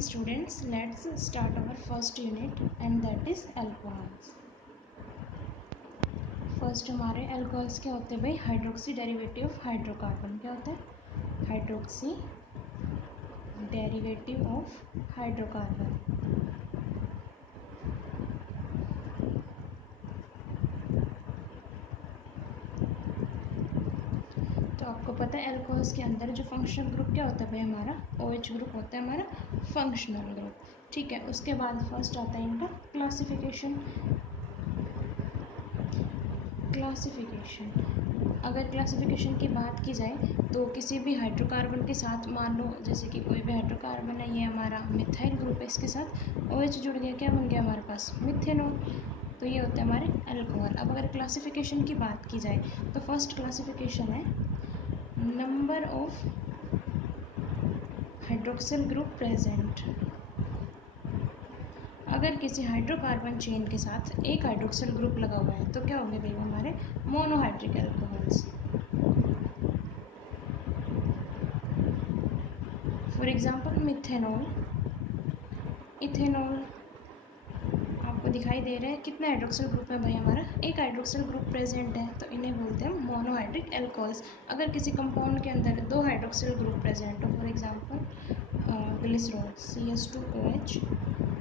students, let's start our first unit and that is alcohols. First हमारे alcohols क्या होते हैं भाई? Hydroxy derivative of hydrocarbon. क्या होता है? Hydroxy derivative of hydrocarbon. तो आपको पता है अल्कोहल्स के अंदर जो फंक्शनल ग्रुप क्या होता है भाई? हमारा OH ग्रुप होता है, हमारा फंक्शनल ग्रुप. ठीक है, उसके बाद फर्स्ट आता है इनका क्लासिफिकेशन. अगर क्लासिफिकेशन की बात की जाए तो किसी भी हाइड्रोकार्बन के साथ, मान लो जैसे कि कोई भी हाइड्रोकार्बन है, ये हमारा मिथाइल ग्रुप है, इसके साथ OH जुड़ गया, क्या बन गया हमारे पास? मिथेनॉल. तो ये होते हैं हमारे अल्कोहल. अब अगर क्लासिफिकेशन की बात की जाए तो फर्स्ट क्लासिफिकेशन है number of hydroxyl group present. अगर किसी हाइड्रोकार्बन चेन के साथ एक हाइड्रोक्सिल ग्रुप लगा हुआ है तो क्या होंगे भाई? हमारे monohydric alcohols. For example methanol, ethanol. आपको दिखाई दे रहा है कितने हाइड्रोक्सिल ग्रुप है भाई? हमारा एक हाइड्रोक्सिल ग्रुप प्रेजेंट है, तो इन्हें बोलते हैं मोनोहाइड्रिक अल्कोहल्स. अगर किसी कंपाउंड के अंदर दो हाइड्रोक्सिल ग्रुप प्रेजेंट हो, for example glycerol CH2OH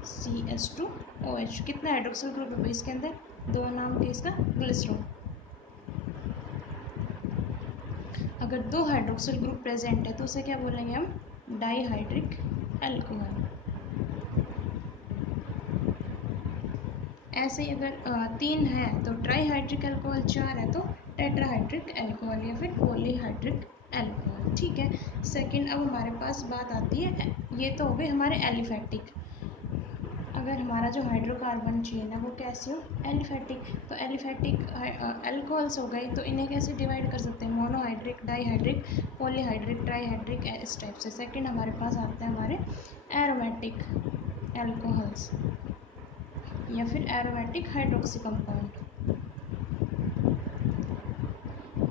CH2OH, कितना हाइड्रोक्सिल ग्रुप है भाई इसके अंदर? दो. नाम के इसका ग्लिसरॉल. अगर दो हाइड्रोक्सिल ग्रुप प्रेजेंट है तो उसे क्या बोलेंगे हम? Dihydric alcohol. ऐसे ही अगर तीन है तो ट्राईहाइड्रिक अल्कोहल, चार है तो टेट्राहाइड्रिक अल्कोहल या फिर पॉलीहाइड्रिक अल्कोहल. ठीक है. सेकंड, अब हमारे पास बात आती है, ये तो हो गए हमारे एलिफैटिक. अगर हमारा जो हाइड्रोकार्बन चेन है वो कैसे हो? एलिफैटिक. तो एलिफैटिक अल्कोहल्स हो गए, तो इन्हें कैसे डिवाइड कर सकते हैं? मोनोहाइड्रिक, डाईहाइड्रिक, पॉलीहाइड्रिक, ट्राईहाइड्रिक, इस टाइप से. सेकंड हमारे पास आते हैं हमारे एरोमेटिक अल्कोहल्स या फिर एरोमेटिक हाइड्रोक्सी कंपाउंड.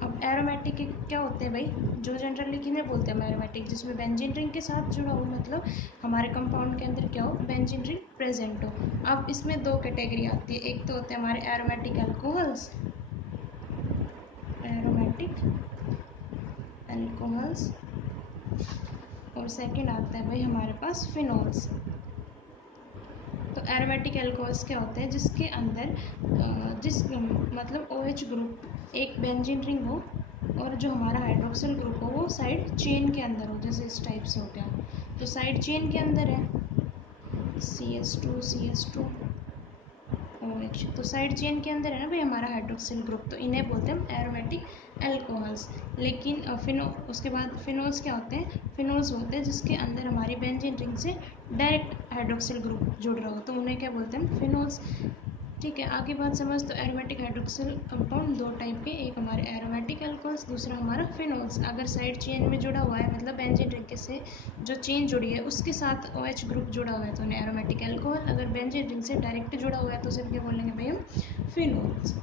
अब एरोमेटिक क्या होते हैं भाई? जो जनरली किन्हें बोलते हैं हम एरोमेटिक? जिसमें बेंजीन रिंग के साथ जुड़ा हो, मतलब हमारे कंपाउंड के अंदर क्या हो? बेंजीन रिंग प्रेजेंट हो. अब इसमें दो कैटेगरी आती है. एक तो होते हैं हमारे एरोमेटिक अल्कोहल्स, और सेकंड आता है भाई हमारे पास फिनोल्स. तो एरोमेटिक अल्कोहल्स क्या होते हैं? जिसके अंदर मतलब OH ग्रुप एक बेंजीन रिंग हो और जो हमारा हाइड्रोक्सिल ग्रुप हो वो साइड चेन के अंदर हो, जैसे इस टाइप से हो गया. तो साइड चेन के अंदर है CH2 OH, तो साइड चेन के अंदर है ना भाई हमारा हाइड्रोक्सिल ग्रुप, तो इन्हें बोलते हैं हम एरोमेटिक अल्कोहल्स. लेकिन उसके बाद फिनोल्स क्या होते हैं? फिनोल्स होते हैं जिसके अंदर हमारी बेंजीन रिंग से डायरेक्ट हाइड्रोक्सिल ग्रुप जुड़ रहा हो, तो उन्हें क्या बोलते हैं? फिनोल्स. ठीक है, आगे बात समझ. तो एरोमेटिक हाइड्रोक्सिल कंपाउंड दो टाइप के, एक हमारे एरोमेटिक अल्कोहल्स, दूसरा हमारा फिनोल्स. अगर साइड चेन में जुड़ा हुआ है, मतलब बेंजीन रिंग के से जो चेन जुड़ी है उसके साथ OH ग्रुप जुड़ा हुआ है तो उन्हें एरोमेटिक अल्कोहल. अगर बेंजीन रिंग से डायरेक्ट जुड़ा हुआ है तो सिर्फ क्या बोलेंगे भाई हम? फिनोल्स.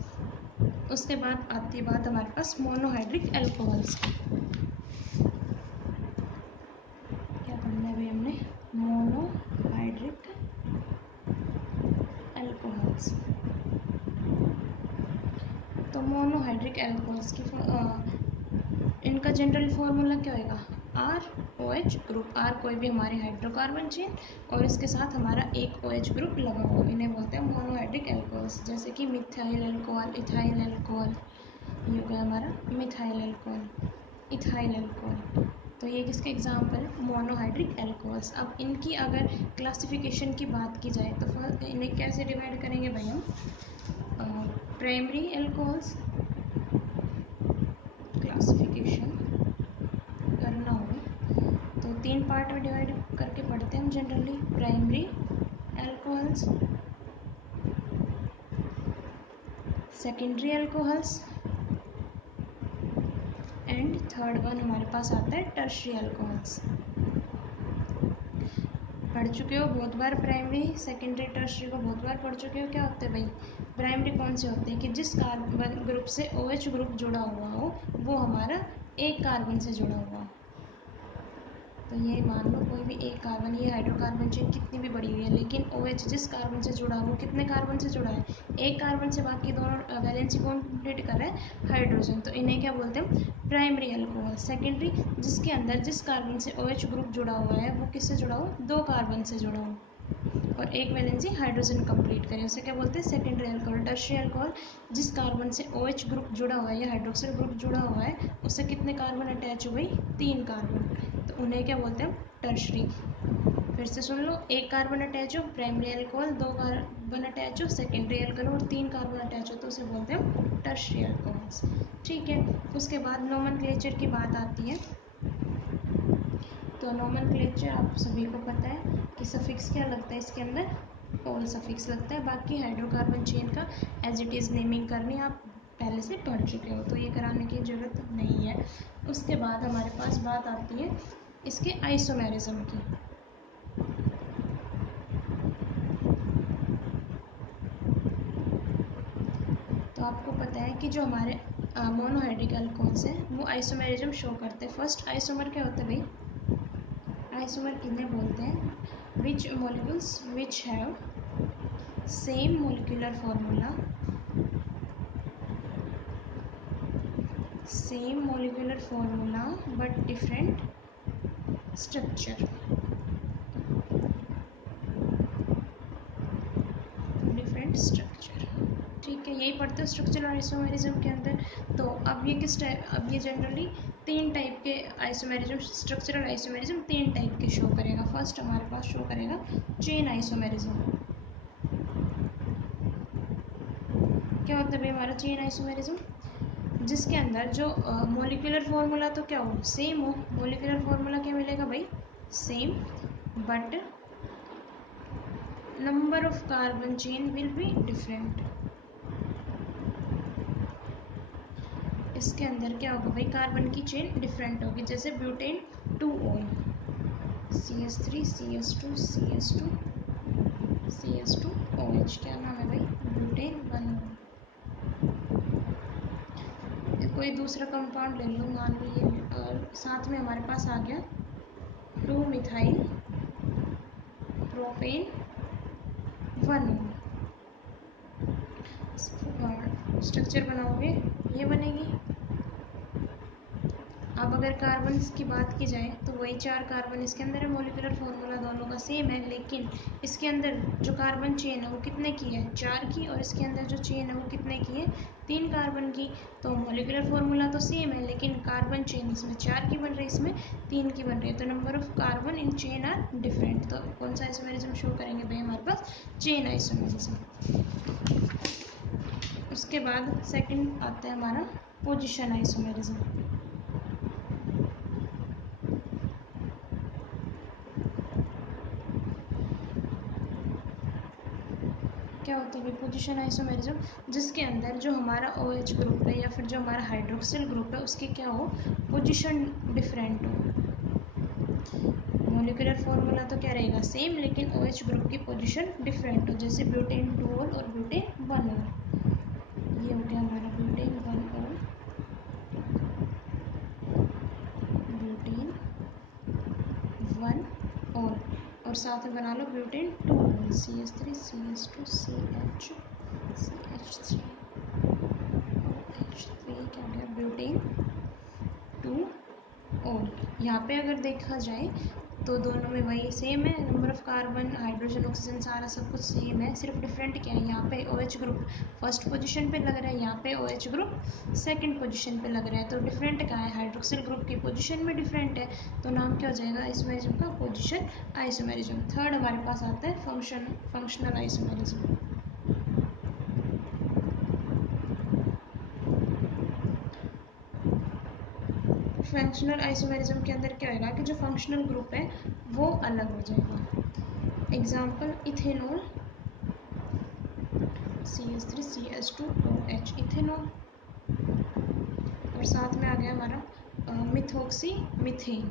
उसके बाद आती है बात हमारे पास मोनोहाइड्रिक अल्कोहल्स की. क्या पढ़ना है भाई हमने? Monohydric alcohols. तो मोनोहाइड्रिक अल्कोहल्स की इनका जनरल फॉर्मूला क्या होगा? ROH group. R कोई भी हमारी हाइड्रोकार्बन चेन और इसके साथ हमारा एक OH ग्रुप लगा हुआ, इन्हें बोलते हैं मोनोहाइड्रिक अल्कोहल्स. जैसे कि मिथाइल अल्कोहल, इथाइल अल्कोहल, ये हो गया हमारा मिथाइल अल्कोहल, इथाइल अल्कोहल. तो ये किसके एग्जाम्पल है? Monohydric alcohols. अब इनकी अगर क्लासिफिकेशन की बात की जाए तो इन्हें कैसे डिवाइड करेंगे भाई हम? प्राइमरी अल्कोहल्स क्लासिफिकेशन करना हो तो तीन पार्ट में डिवाइड करके पढ़ते हैं हम generally. Primary alcohols, secondary alcohols and third one हमारे पास आता है टर्शियरी अल्कोहल्स. पढ़ चुके हो बहुत बार प्राइमरी, सेकेंडरी, टर्शियरी को बहुत बार पढ़ चुके हो. क्या होते हैं भाई? प्राइमरी कौन से होते हैं? कि जिस कार्बन ग्रुप से OH ग्रुप जुड़ा हुआ हो वो हमारा एक कार्बन से जुड़ा हुआ हो. तो ये मान लो कोई भी एक कार्बन, ये हाइड्रोकार्बन चेन कितनी भी बड़ी हुई है, लेकिन OH जिस कार्बन से जुड़ा है वो कितने कार्बन से जुड़ा है, एक कार्बन से, बाकी दोनों वैलेंसी कौन कंप्लीट कर रहा है, हाइड्रोजन। तो इन्हें क्या बोलते हैं, प्राइमरी अल्कोहल। सेकेंडरी, जिसके अंदर जिस कार्बन से OH ग्रुप जुड़ा हुआ है वो किससे जुड़ा हुआ, दो कार्बन से जुड़ा हुआ और एक वैलेंसी हाइड्रोजन कंप्लीट करें, उसे क्या बोलते हैं, सेकेंडरी अल्कोहल। टर्शियरी अल्कोहल, जिस कार्बन से OH ग्रुप जुड़ा हुआ है या हाइड्रोक्सिल ग्रुप जुड़ा हुआ है उससे कितने कार्बन अटैच हुए, 3 कार्बन, तो उन्हें क्या बोलते हैं, टर्शरी। फिर से सुन लो, एक कार्बन अटैच हो प्राइमरी अल्कोहल, दो कार्बन अटैच हो सेकेंडरी अल्कोहल और 3 कार्बन अटैच हो तो उसे बोलते हैं टर्शरी अल्कोहल्स। ठीक है, उसके बाद नोमेनक्लेचर की बात आती है। तो नोमेनक्लेचर आप सभी को पता है कि सफिक्स क्या लगता है इसके अंदर, ओल सफिक्स लगता है। बाकी हाइड्रोकार्बन चेन का एज इट इज़ नेमिंग करनी आप पहले से पढ़ चुके हो, तो ये कराने की ज़रूरत नहीं है। उसके बाद हमारे पास बात आती है इसके आइसोमेरिज्म की। तो आपको पता है कि जो हमारे मोनोहाइड्रिक अल्कोहल्स हैं वो आइसोमेरिज्म शो करते हैं। फर्स्ट आइसोमर क्या होता है भाई, आइसोमर किन्हें बोलते हैं, which molecules which have same molecular formula, same molecular formula but different structure, different structure. ठीक है, यही पढ़ते हो स्ट्रक्चरल आइसोमेरिज्म के अंदर। तो अब ये किस टाइप, अब ये जनरली 3 टाइप के आइसोमेरिज्म, स्ट्रक्चरल आइसोमेरिज्म 3 टाइप के शो करेगा। फर्स्ट हमारे पास शो करेगा चेन आइसोमेरिज्म। क्या होता है भाई हमारा चेन आइसोमेरिज्म, जिसके अंदर जो मोलिकुलर फॉर्मूला तो क्या हो, सेम हो। मोलिकुलर फॉर्मूला क्या मिलेगा भाई, same, but number of carbon chain will be different. इसके अंदर क्या होगा भाई, कार्बन की चेन डिफरेंट होगी। जैसे ब्यूटेन 2 ओल, CH3 CH2 CH2 CH2 OH, क्या नाम है भाई, ब्यूटेन 1 ओल। कोई दूसरा कंपाउंड ले लो, मान लो ये, और साथ में हमारे पास आ गया 2 मिथाइल प्रोपेन 1 ओल। स्ट्रक्चर बनाओगे ये बनेगी। अब अगर कार्बन की बात की जाए तो वही 4 कार्बन इसके अंदर है, मोलिकुलर फॉर्मूला दोनों का सेम है, लेकिन इसके अंदर जो कार्बन चेन है वो कितने की है, 4 की, और इसके अंदर जो चेन है वो कितने की है, 3 कार्बन की। तो मोलिकुलर फॉर्मूला तो सेम है लेकिन कार्बन चेन इसमें 4 की बन रही है, इसमें 3 की बन रही है, तो number of carbon in chain are different. तो कौन सा आइसोमेरिज्म शो करेंगे भाई हमारे पास, चेन आइसोमेरिज्म। उसके बाद सेकंड आता है हमारा पोजीशन आइसोमेरिज्म। क्या होता है पोजीशन आइसोमेरिज्म, जिसके अंदर जो हमारा OH ग्रुप है या फिर जो हमारा हाइड्रोक्सिल ग्रुप है उसके क्या हो, पोजीशन डिफरेंट हो। मोलिकुलर फॉर्मूला तो क्या रहेगा सेम, लेकिन OH ग्रुप की पोजीशन डिफरेंट हो। जैसे ब्यूटेन 2 ओल और ब्यूटेन 1 ओल, ये हो गया हमारा ब्यूटेन 1 ओल, ब्यूटेन 1 ओल, और साथ में बना लो ब्यूटेन 2 ओल, CH3 CH2 CH3 OH, तो ये क्या हो गया ब्यूटेन 2 ओल। यहाँ पे अगर देखा जाए तो दोनों में वही सेम है, number of carbon hydrogen oxygen सारा सब कुछ सेम है, सिर्फ डिफरेंट क्या है, यहाँ पे OH ग्रुप फर्स्ट पोजीशन पे लग रहा है, यहाँ पे OH ग्रुप सेकंड पोजीशन पे लग रहा है। तो डिफरेंट क्या है, हाइड्रोक्सिल ग्रुप की पोजीशन में डिफरेंट है, तो नाम क्या हो जाएगा आइसोमेरिज्म का, पोजीशन आइसोमेरिज्म। थर्ड हमारे पास आता है फंक्शनल आइसोमेरिज्म। फंक्शनल आइसोमेरिज्म के अंदर क्या होगा कि जो फंक्शनल ग्रुप है वो अलग हो जाएगा। Example ethanol CH3 CH2 OH, ethanol, और साथ में आ गया हमारा मिथोक्सी मीथेन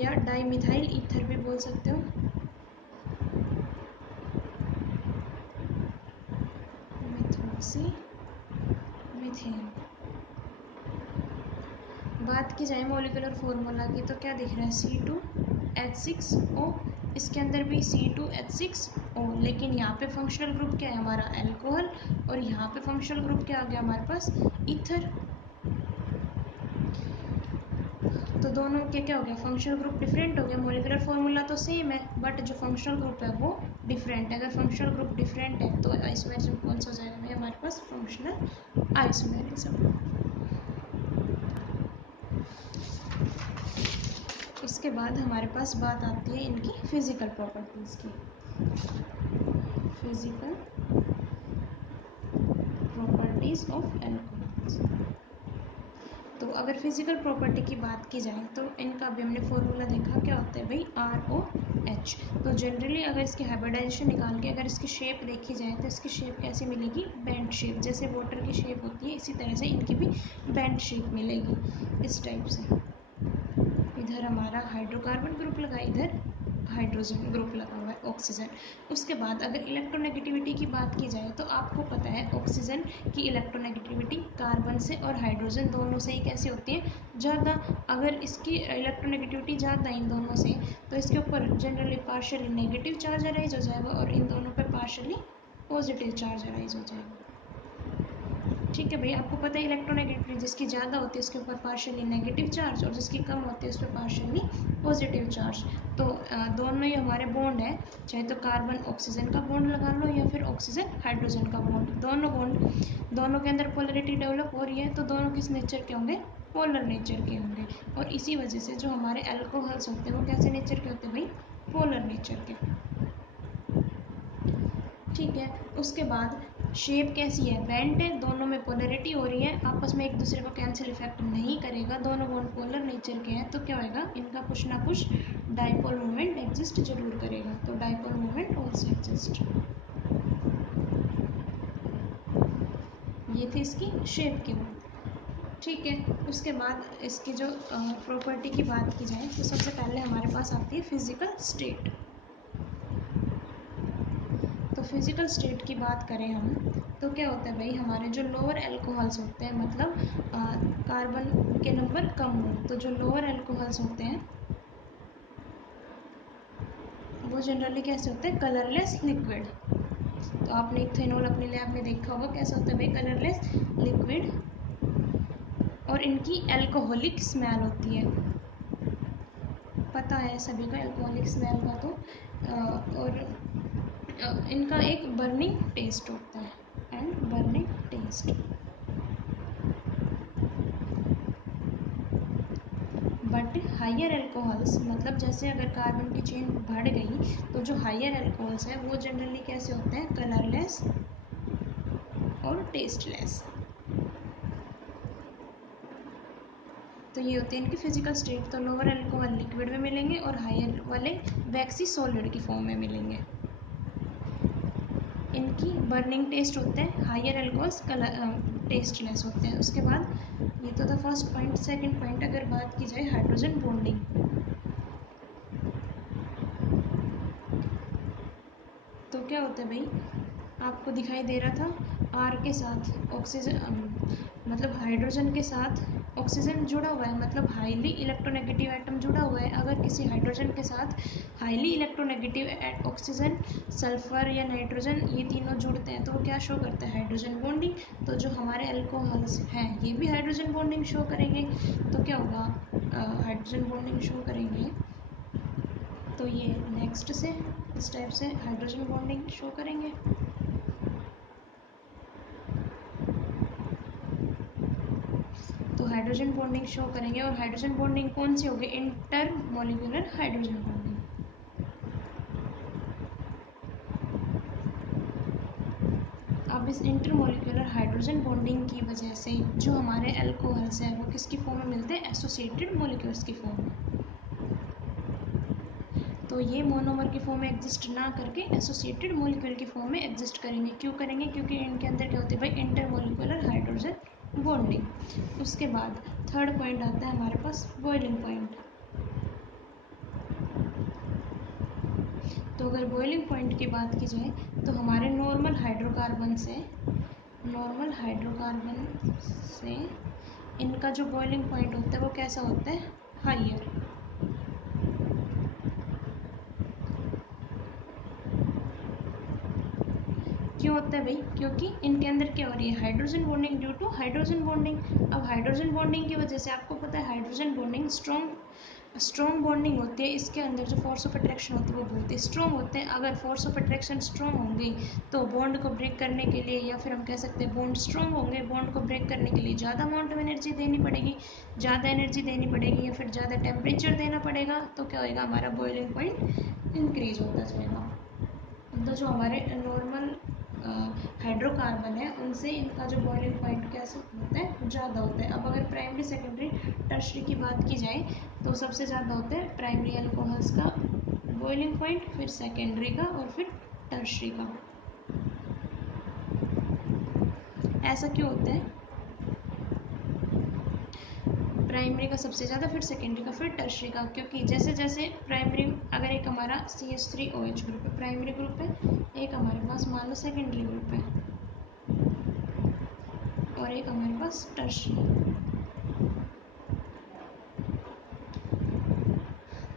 या डाईमिथाइल ईथर भी बोल सकते हो, मिथोक्सी मीथेन। बात की जाए मॉलिक्यूलर फार्मूला की तो क्या दिख रहा है, C2H6O, इसके अंदर भी C2H6O, लेकिन यहाँ पे फंक्शनल ग्रुप क्या है हमारा, अल्कोहल, और यहाँ पे फंक्शनल ग्रुप क्या आ गया हमारे पास, ईथर। तो दोनों के क्या हो गया, फंक्शनल ग्रुप डिफरेंट हो गया, मॉलिक्यूलर फार्मूला तो सेम है बट जो फंक्शनल ग्रुप है वो डिफरेंट है। अगर फंक्शनल ग्रुप डिफरेंट है तो आइसोमेरिज्म कौन सा हो जाएगा भाई हमारे पास, फंक्शनल आइसोमेरिज्म। उसके बाद हमारे पास बात आती है इनकी फिजिकल प्रॉपर्टीज़ की। Physical properties of alcohols. तो अगर फिजिकल प्रॉपर्टी की बात की जाए तो इनका भी हमने फॉर्मूला देखा, क्या होता है भाई, ROH। तो जनरली अगर इसकी हाइब्रिडाइजेशन निकाल के अगर इसकी शेप देखी जाए तो इसकी शेप कैसी मिलेगी, बैंड शेप, जैसे वाटर की शेप होती है इसी तरह से इनकी भी बैंड शेप मिलेगी इस टाइप से। इधर हमारा हाइड्रोकार्बन ग्रुप लगा, इधर हाइड्रोजन ग्रुप लगा हुआ है, ऑक्सीजन। उसके बाद अगर इलेक्ट्रोनेगेटिविटी की बात की जाए तो आपको पता है ऑक्सीजन की इलेक्ट्रोनेगेटिविटी कार्बन से और हाइड्रोजन दोनों से ही कैसी होती है, ज़्यादा। अगर इसकी इलेक्ट्रोनेगेटिविटी ज़्यादा इन दोनों से तो इसके ऊपर generally partially negative charge arise हो जाएगा और इन दोनों पर पार्शियली पॉजिटिव चार्ज अराइज हो जाएगा। ठीक है भाई, आपको पता है इलेक्ट्रोनेगेटिविटी जिसकी ज़्यादा होती है उसके ऊपर पार्शियली नेगेटिव चार्ज और जिसकी कम होती है उस पर पार्शियली पॉजिटिव चार्ज। तो दोनों ही हमारे बॉन्ड है, चाहे तो कार्बन ऑक्सीजन का बॉन्ड लगा लो या फिर ऑक्सीजन हाइड्रोजन का बॉन्ड, दोनों बॉन्ड, दोनों के अंदर पोलरिटी डेवलप हो रही है तो दोनों किस नेचर के होंगे, पोलर नेचर के होंगे। और इसी वजह से जो हमारे अल्कोहल्स होते हैं वो कैसे नेचर के होते हैं भाई, पोलर नेचर के। ठीक है, उसके बाद शेप कैसी है, बेंट है, दोनों में पोलरिटी हो रही है, आपस में एक दूसरे को कैंसिल इफेक्ट नहीं करेगा, दोनों बॉन्ड पोलर नेचर के हैं तो क्या होएगा, इनका कुछ ना कुछ डाइपोल मोमेंट एग्जिस्ट जरूर करेगा। तो डाइपोल मोमेंट ऑल्सो एग्जिस्ट। ये थी इसकी शेप की बात। ठीक है, उसके बाद इसकी जो प्रॉपर्टी की बात की जाए तो सबसे पहले हमारे पास आती है फिजिकल स्टेट। तो फिजिकल स्टेट की बात करें हम तो क्या होता है भाई, हमारे जो लोअर अल्कोहल्स होते हैं, मतलब कार्बन के नंबर कम हो, तो जो लोअर अल्कोहल्स होते हैं वो जनरली कैसे होते हैं, कलरलेस लिक्विड। तो आपने इथेनॉल अपनी लैब में देखा होगा कैसा होता है भाई, कलरलेस लिक्विड, और इनकी अल्कोहलिक स्मेल होती है, पता है सभी का अल्कोहलिक स्मेल का। तो और इनका एक बर्निंग टेस्ट होता है, and burning test. But higher alcohols, मतलब जैसे अगर कार्बन की चेन बढ़ गई तो जो हायर अल्कोहल्स है वो जनरली कैसे होते हैं, कलरलेस और टेस्टलेस। तो ये होते हैं इनकी फिजिकल स्टेट। तो लोअर अल्कोहल लिक्विड में मिलेंगे और हायर वाले वैक्सी सॉलिड की फॉर्म में मिलेंगे। इनकी बर्निंग टेस्ट होते हैं, हायर अल्कोहल्स टेस्टलेस होते हैं। उसके बाद ये तो था फर्स्ट पॉइंट। सेकंड पॉइंट अगर बात की जाए हाइड्रोजन बॉन्डिंग, तो क्या होता है भाई, आपको दिखाई दे रहा था आर के साथ ऑक्सीजन, मतलब हाइड्रोजन के साथ ऑक्सीजन जुड़ा हुआ है, मतलब हाईली इलेक्ट्रोनेगेटिव एटम जुड़ा हुआ है। अगर किसी हाइड्रोजन के साथ हाईली इलेक्ट्रोनेगेटिव ऑक्सीजन, सल्फर या नाइट्रोजन, ये तीनों जुड़ते हैं तो वो क्या शो करता है, हाइड्रोजन बॉन्डिंग। तो जो हमारे अल्कोहल्स हैं ये भी हाइड्रोजन बॉन्डिंग शो करेंगे। तो क्या होगा, हाइड्रोजन बॉन्डिंग शो करेंगे। तो ये नेक्स्ट से इस टाइप से हाइड्रोजन बॉन्डिंग शो करेंगे। तो हाइड्रोजन बॉन्डिंग शो करेंगे, और हाइड्रोजन बॉन्डिंग कौन सी होगी, इंटर मॉलिक्यूलर हाइड्रोजन बॉन्डिंग। अब इस इंटर मॉलिक्यूलर हाइड्रोजन बॉन्डिंग की वजह से जो हमारे अल्कोहल्स हैं वो किसकी फॉर्म में मिलते हैं, एसोसिएटेड मॉलिक्यूल्स की फॉर्म में। तो ये मोनोमर की फॉर्म में एग्जिस्ट ना करके एसोसिएटेड मॉलिक्यूल की फॉर्म में एग्जिस्ट करेंगे। क्यों करेंगे, क्योंकि इनके अंदर क्या होती है भाई, इंटर मॉलिक्यूलर हाइड्रोजन बॉन्डिंग। उसके बाद थर्ड पॉइंट आता है हमारे पास बॉइलिंग पॉइंट। तो अगर बॉइलिंग पॉइंट की बात की जाए तो हमारे नॉर्मल हाइड्रोकार्बन से इनका जो बॉइलिंग पॉइंट होता है वो कैसा होता है, हाइयर। क्यों होता है भाई, क्योंकि इनके अंदर क्या हो रही है, hydrogen bonding due to hydrogen bonding. अब हाइड्रोजन बॉन्डिंग की वजह से आपको पता है हाइड्रोजन बॉन्डिंग स्ट्रॉन्ग बॉन्डिंग होती है, इसके अंदर जो फोर्स ऑफ अट्रैक्शन होती है वो बहुत ही स्ट्रॉन्ग होते हैं। अगर फोर्स ऑफ अट्रैक्शन स्ट्रॉन्ग होंगी तो बॉन्ड को ब्रेक करने के लिए, या फिर हम कह सकते हैं बॉन्ड स्ट्रॉन्ग होंगे, बॉन्ड को ब्रेक करने के लिए ज़्यादा अमाउंट ऑफ एनर्जी देनी पड़ेगी, ज़्यादा एनर्जी देनी पड़ेगी या फिर ज़्यादा टेम्परेचर देना पड़ेगा, तो क्या होएगा, हमारा बॉइलिंग पॉइंट इंक्रीज होता जाएगा। तो जो हमारे नॉर्मल हाइड्रोकार्बन है उनसे इनका जो बॉइलिंग पॉइंट कैसे होता है, ज़्यादा होता है। अब अगर प्राइमरी सेकेंडरी टर्शरी की बात की जाए तो सबसे ज़्यादा होता है प्राइमरी अल्कोहल्स का बॉइलिंग पॉइंट, फिर सेकेंडरी का और फिर टर्शरी का। ऐसा क्यों होता है, प्राइमरी का सबसे ज़्यादा, फिर सेकेंडरी का, फिर टर्शरी का, क्योंकि जैसे जैसे प्राइमरी, अगर एक हमारा CH3OH ग्रुप है, प्राइमरी ग्रुप है, एक हमारे पास मान लो सेकेंडरी ग्रुप है और एक हमारे पास टर्शरी।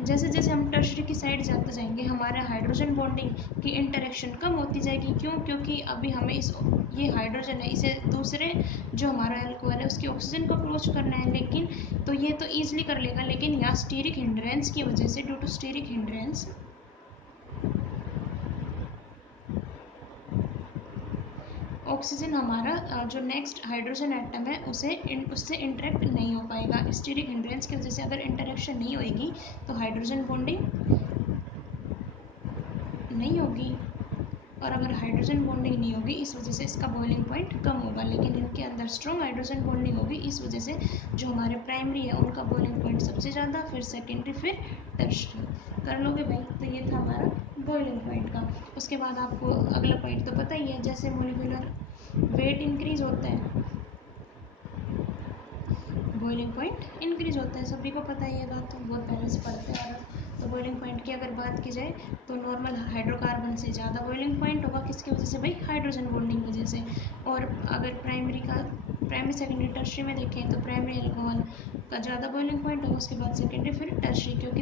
जैसे जैसे हम टर्शरी की साइड जाते जाएंगे हमारा हाइड्रोजन बॉन्डिंग की इंटरेक्शन कम होती जाएगी। क्यों, क्योंकि अभी हमें ये हाइड्रोजन है, इसे दूसरे जो हमारा अल्कोहल है उसकी ऑक्सीजन को अप्रोच करना है, लेकिन तो ये तो ईजिली कर लेगा, लेकिन यहाँ स्टीरिक हिंड्रेंस की वजह से, due to steric hindrance, oxygen हमारा जो नेक्स्ट हाइड्रोजन एटम है उससे इंटरेक्ट नहीं हो पाएगा। स्टीरिक हिंड्रेंस की वजह से अगर इंटरेक्शन नहीं होगी तो हाइड्रोजन बॉन्डिंग नहीं होगी, और अगर हाइड्रोजन बॉन्डिंग नहीं होगी इस वजह से इसका बॉइलिंग पॉइंट कम होगा। लेकिन इनके अंदर स्ट्रॉन्ग हाइड्रोजन बॉन्डिंग होगी, इस वजह से जो हमारे प्राइमरी है उनका बॉइलिंग पॉइंट सबसे ज़्यादा, फिर सेकेंडरी, फिर टर्शरी। कर लोगे भाई, तो ये था हमारा बॉइलिंग पॉइंट का। उसके बाद आपको अगला पॉइंट तो पता ही है, जैसे मोलिकुलर वेट इंक्रीज होता है बॉइलिंग पॉइंट इंक्रीज होता है, सभी को पता ही है बात, तो बहुत पहले से पढ़ते आ रहा है। तो बॉइलिंग पॉइंट की अगर बात की जाए तो नॉर्मल हाइड्रोकार्बन से ज़्यादा बॉइलिंग पॉइंट होगा, किसकी वजह से भाई, हाइड्रोजन बॉन्डिंग वजह से। और अगर प्राइमरी सेकेंडरी टर्शरी में देखें तो प्राइमरी अल्कोहल का ज़्यादा बॉइलिंग पॉइंट होगा, उसके बाद सेकेंडरी, फिर टर्शरी, क्योंकि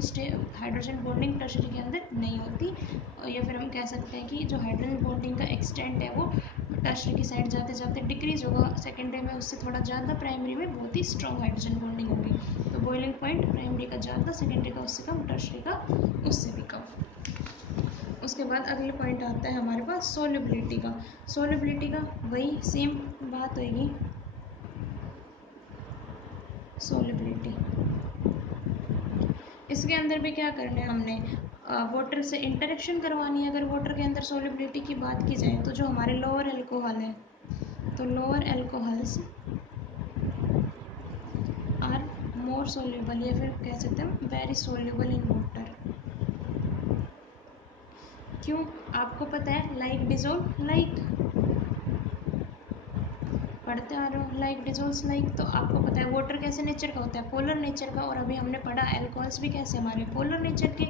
हाइड्रोजन बॉन्डिंग टर्शरी के अंदर नहीं होती, या फिर हम कह सकते हैं कि जो हाइड्रोजन बॉन्डिंग का एक्सटेंट है वो टर्शरी की साइड जाते जाते डिक्रीज होगा, सेकेंडरी में उससे थोड़ा ज़्यादा, प्राइमरी में बहुत ही स्ट्रॉन्ग हाइड्रोजन बॉन्डिंग होगी। तो बॉइलिंग पॉइंट प्राइमरी का ज़्यादा, सेकेंडरी का उससे कम, टर्शरी का उससे भी कम। उसके बाद अगले पॉइंट आता है हमारे पास सोल्युबिलिटी का। सोल्युबिलिटी का वही सेम बात होगी, सोल्युबिलिटी इसके अंदर भी क्या करना है हमने, वाटर से इंटरेक्शन करवानी है। अगर वाटर के अंदर सोल्युबिलिटी की बात की जाए तो जो हमारे लोअर अल्कोहल है, तो lower alcohols are more soluble, या फिर कह सकते हैं वेरी सोल्यूबल इन वाटर। क्यों, आपको पता है लाइक डिजोल्व लाइक, पढ़ते आ रहे हो, लाइक डिजोल्व्स लाइक, तो आपको पता है वाटर कैसे नेचर का होता है, पोलर नेचर का, और अभी हमने पढ़ा अल्कोहल्स भी कैसे हमारे पोलर नेचर के।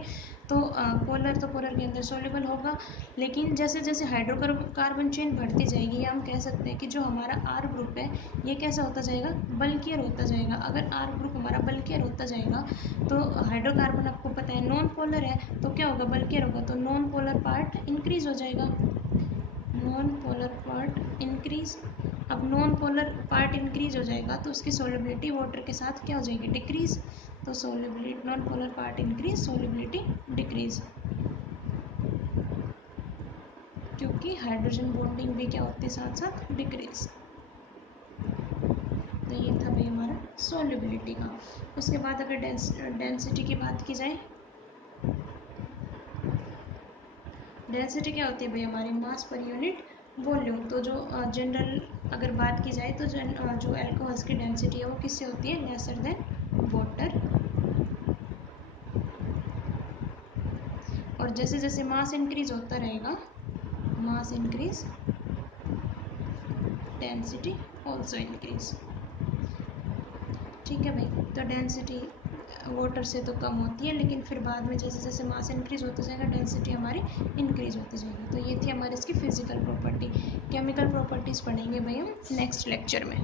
तो पोलर के अंदर सोल्यूबल होगा, लेकिन जैसे जैसे हाइड्रोकार्बन चेन बढ़ती जाएगी, या हम कह सकते हैं कि जो हमारा आर ग्रुप है ये कैसा होता जाएगा, बल्कियर होता जाएगा। अगर आर ग्रुप हमारा बल्कियर होता जाएगा तो हाइड्रोकार्बन आपको पता है नॉन पोलर है, तो क्या होगा, बल्कियर होगा, तो नॉन पोलर पार्ट इंक्रीज हो जाएगा, नॉन पोलर पार्ट इंक्रीज। अब नॉन पोलर पार्ट इंक्रीज हो जाएगा तो उसकी सोल्युबिलिटी वाटर के साथ क्या हो जाएगी, डिक्रीज। तो solubility, non polar part increase, solubility decrease, क्योंकि हाइड्रोजन बॉन्डिंग भी क्या होती है साथ साथ डिक्रीज। तो ये था भाई हमारा सोल्युबिलिटी का। उसके बाद अगर डेंसिटी की बात की जाए, डेंसिटी क्या होती है भाई हमारी, मास पर यूनिट वॉल्यूम। तो जो जनरल अगर बात की जाए तो जो अल्कोहल्स की डेंसिटी है वो किससे होती है, लेसर देन वाटर। और जैसे जैसे मास इंक्रीज होता रहेगा, मास इंक्रीज, डेंसिटी ऑल्सो इंक्रीज। ठीक है भाई, तो डेंसिटी वाटर से तो कम होती है, लेकिन फिर बाद में जैसे जैसे मास इंक्रीज होता जाएगा डेंसिटी हमारी इंक्रीज होती जाएगी। तो ये थी हमारी इसकी फिजिकल प्रॉपर्टी। केमिकल प्रॉपर्टीज़ पढ़ेंगे भाई हम नेक्स्ट लेक्चर में।